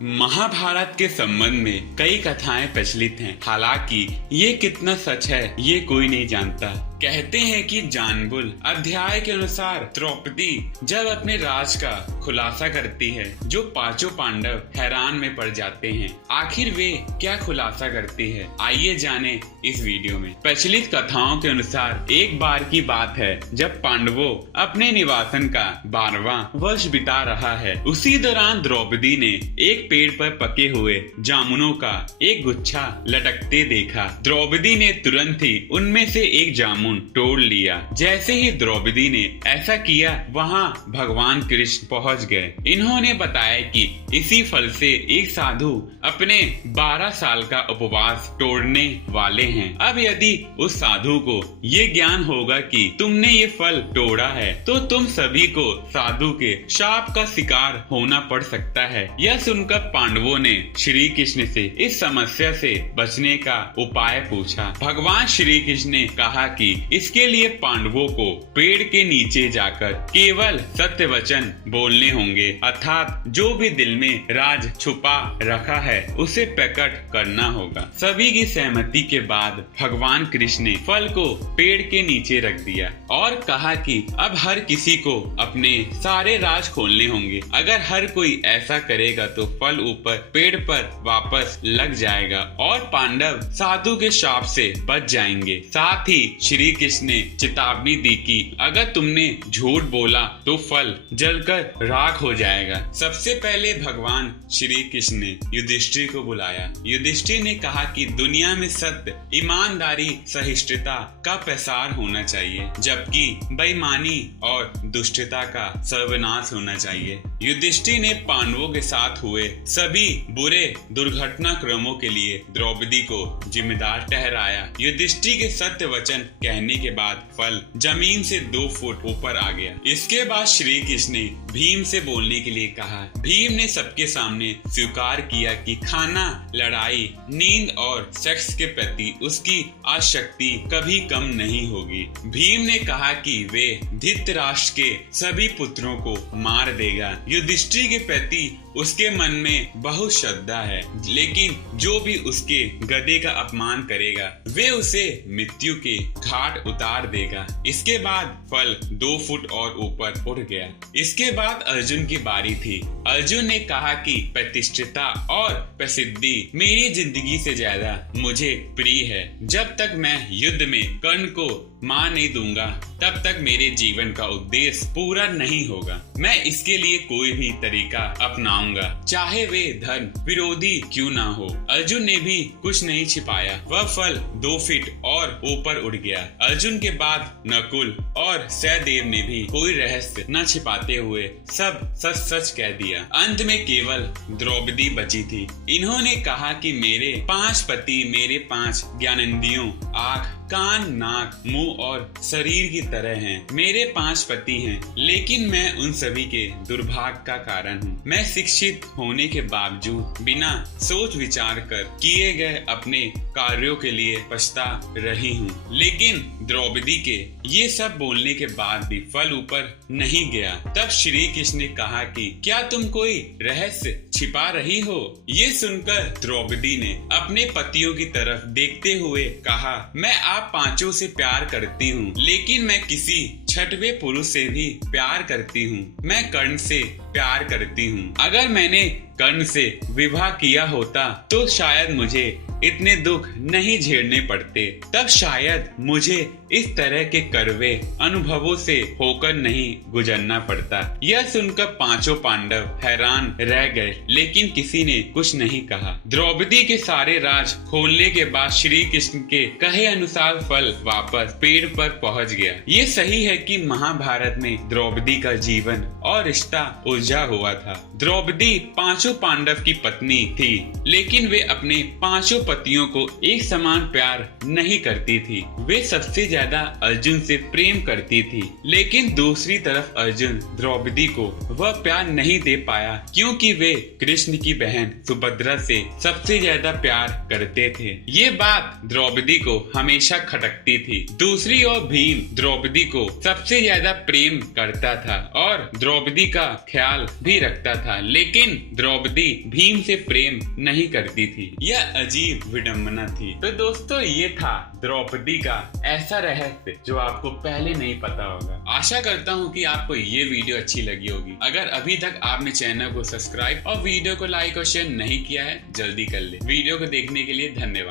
महाभारत के संबंध में कई कथाएं प्रचलित हैं। हालांकि ये कितना सच है ये कोई नहीं जानता। कहते हैं कि जानबुल अध्याय के अनुसार द्रौपदी जब अपने राज का खुलासा करती है, जो पांचों पांडव हैरान में पड़ जाते हैं। आखिर वे क्या खुलासा करती है, आइए जाने इस वीडियो में। प्रचलित कथाओं के अनुसार एक बार की बात है जब पांडवों अपने निवासन का 12वां वर्ष बिता रहा है। उसी दौरान द्रौपदी ने एक पेड़ पर पके हुए जामुनों का एक गुच्छा लटकते देखा। द्रौपदी ने तुरंत ही उनमें से एक जामुन तोड़ लिया। जैसे ही द्रौपदी ने ऐसा किया, वहाँ भगवान कृष्ण पहुँच गए। इन्होंने बताया कि इसी फल से एक साधु अपने 12 साल का उपवास तोड़ने वाले हैं। अब यदि उस साधु को ये ज्ञान होगा कि तुमने ये फल तोड़ा है, तो तुम सभी को साधु के शाप का शिकार होना पड़ सकता है। यह सुनकर पांडवों ने श्री कृष्ण से इस समस्या से बचने का उपाय पूछा। भगवान श्री कृष्ण ने कहा कि इसके लिए पांडवों को पेड़ के नीचे जाकर केवल सत्य वचन बोलने होंगे, अर्थात जो भी दिल में राज छुपा रखा है उसे प्रकट करना होगा। सभी की सहमति के बाद भगवान कृष्ण ने फल को पेड़ के नीचे रख दिया और कहा कि अब हर किसी को अपने सारे राज खोलने होंगे। अगर हर कोई ऐसा करेगा तो फल ऊपर पेड़ पर वापस लग जाएगा और पांडव साधु के शाप से बच जाएंगे। साथ ही श्री कृष्ण ने चेतावनी दी कि अगर तुमने झूठ बोला तो फल जलकर राख हो जाएगा। सबसे पहले भगवान श्री कृष्ण ने युधिष्ठिर को बुलाया। युधिष्ठिर ने कहा कि दुनिया में सत्य, ईमानदारी, सहिष्णुता का प्रसार होना चाहिए, जबकि बेईमानी और दुष्टता का सर्वनाश होना चाहिए। युधिष्ठिर ने पांडवों के साथ हुए सभी बुरे दुर्घटना क्रमों के लिए द्रौपदी को जिम्मेदार ठहराया। युधिष्ठिर के सत्य वचन कहने के बाद फल जमीन से 2 फुट ऊपर आ गया। इसके बाद श्री कृष्ण ने भीम से बोलने के लिए कहा। भीम ने सबके सामने स्वीकार किया कि खाना, लड़ाई, नींद और सेक्स के प्रति उसकी आसक्ति कभी कम नहीं होगी। भीम ने कहा कि वे धृतराष्ट्र के सभी पुत्रों को मार देगा। युधिष्ठिर के प्रति उसके मन में बहुत श्रद्धा है, लेकिन जो भी उसके गधे का अपमान करेगा वे उसे मृत्यु के घाट उतार देगा। इसके बाद फल 2 फुट और ऊपर उठ गया। इसके बाद अर्जुन की बारी थी। अर्जुन ने कहा कि प्रतिष्ठिता और प्रसिद्धि मेरी जिंदगी से ज्यादा मुझे प्रिय है। जब तक मैं युद्ध में कर्ण को मार नहीं दूंगा तब तक मेरे जीवन का उद्देश्य पूरा नहीं होगा। मैं इसके लिए कोई भी तरीका अपनाऊंगा, चाहे वे धर्म विरोधी क्यों ना हो। अर्जुन ने भी कुछ नहीं छिपाया। वह फल 2 फीट और ऊपर उड़ गया। अर्जुन के बाद नकुल और सहदेव ने भी कोई रहस्य न छिपाते हुए सब सच सच कह दिया। अंत में केवल द्रौपदी बची थी। इन्होंने कहा कि मेरे 5 पति मेरे 5 ज्ञानेंद्रियों, आँख, कान, नाक, मुंह और शरीर की तरह हैं। मेरे 5 पति हैं, लेकिन मैं उन सभी के दुर्भाग्य का कारण हूँ। मैं शिक्षित होने के बावजूद बिना सोच विचार कर किए गए अपने कार्यों के लिए पछता रही हूँ। लेकिन द्रौपदी के ये सब बोलने के बाद भी फल ऊपर नहीं गया। तब श्री कृष्ण ने कहा कि क्या तुम कोई रहस्य छिपा रही हो? ये सुनकर द्रौपदी ने अपने पतियों की तरफ देखते हुए कहा, मैं आप 5 से प्यार करती हूँ, लेकिन मैं किसी 6वें पुरुष से भी प्यार करती हूँ। मैं कर्ण से प्यार करती हूँ। अगर मैंने कर्ण से विवाह किया होता तो शायद मुझे इतने दुख नहीं झेलने पड़ते। तब शायद मुझे इस तरह के कड़वे अनुभवों से होकर नहीं गुजरना पड़ता। यह सुनकर 5 पांडव हैरान रह गए, लेकिन किसी ने कुछ नहीं कहा। द्रौपदी के सारे राज खोलने के बाद श्री कृष्ण के कहे अनुसार फल वापस पेड़ पर पहुंच गया। ये सही है कि महाभारत में द्रौपदी का जीवन और रिश्ता उलझा हुआ था। द्रौपदी 5 पांडव की पत्नी थी, लेकिन वे अपने 5 पतियों को एक समान प्यार नहीं करती थी। वे सबसे ज्यादा अर्जुन से प्रेम करती थी, लेकिन दूसरी तरफ अर्जुन द्रौपदी को वह प्यार नहीं दे पाया, क्योंकि वे कृष्ण की बहन सुभद्रा से सबसे ज्यादा प्यार करते थे। ये बात द्रौपदी को हमेशा खटकती थी। दूसरी ओर भीम द्रौपदी को सबसे ज्यादा प्रेम करता था और द्रौपदी का ख्याल भी रखता था, लेकिन द्रौपदी भीम से प्रेम नहीं करती थी। यह अजीब विडंबना थी। तो दोस्तों ये था द्रौपदी का ऐसा रहस्य जो आपको पहले नहीं पता होगा। आशा करता हूँ कि आपको ये वीडियो अच्छी लगी होगी। अगर अभी तक आपने चैनल को सब्सक्राइब और वीडियो को लाइक और शेयर नहीं किया है, जल्दी कर ले। वीडियो को देखने के लिए धन्यवाद।